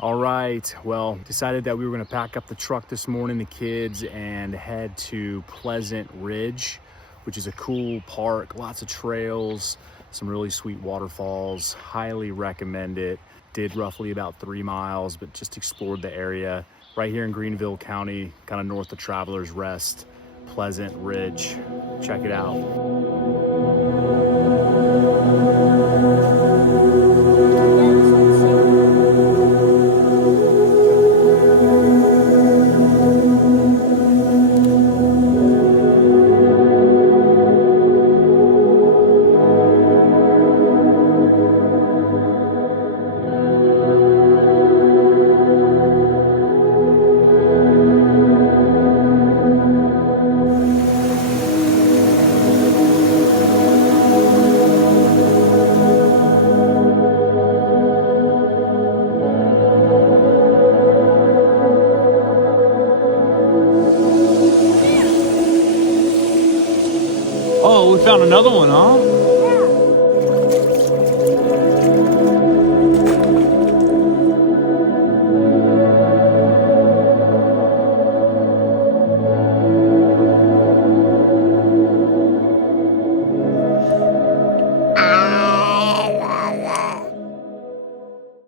All right, well, decided that we were gonna pack up the truck this morning, the kids, and head to Pleasant Ridge, which is a cool park, lots of trails, some really sweet waterfalls. Highly recommend it. Did roughly about 3 miles, but just explored the area. Right here in Greenville County, kind of north of Travelers Rest, Pleasant Ridge. Check it out. Oh, we found another one, huh? Yeah.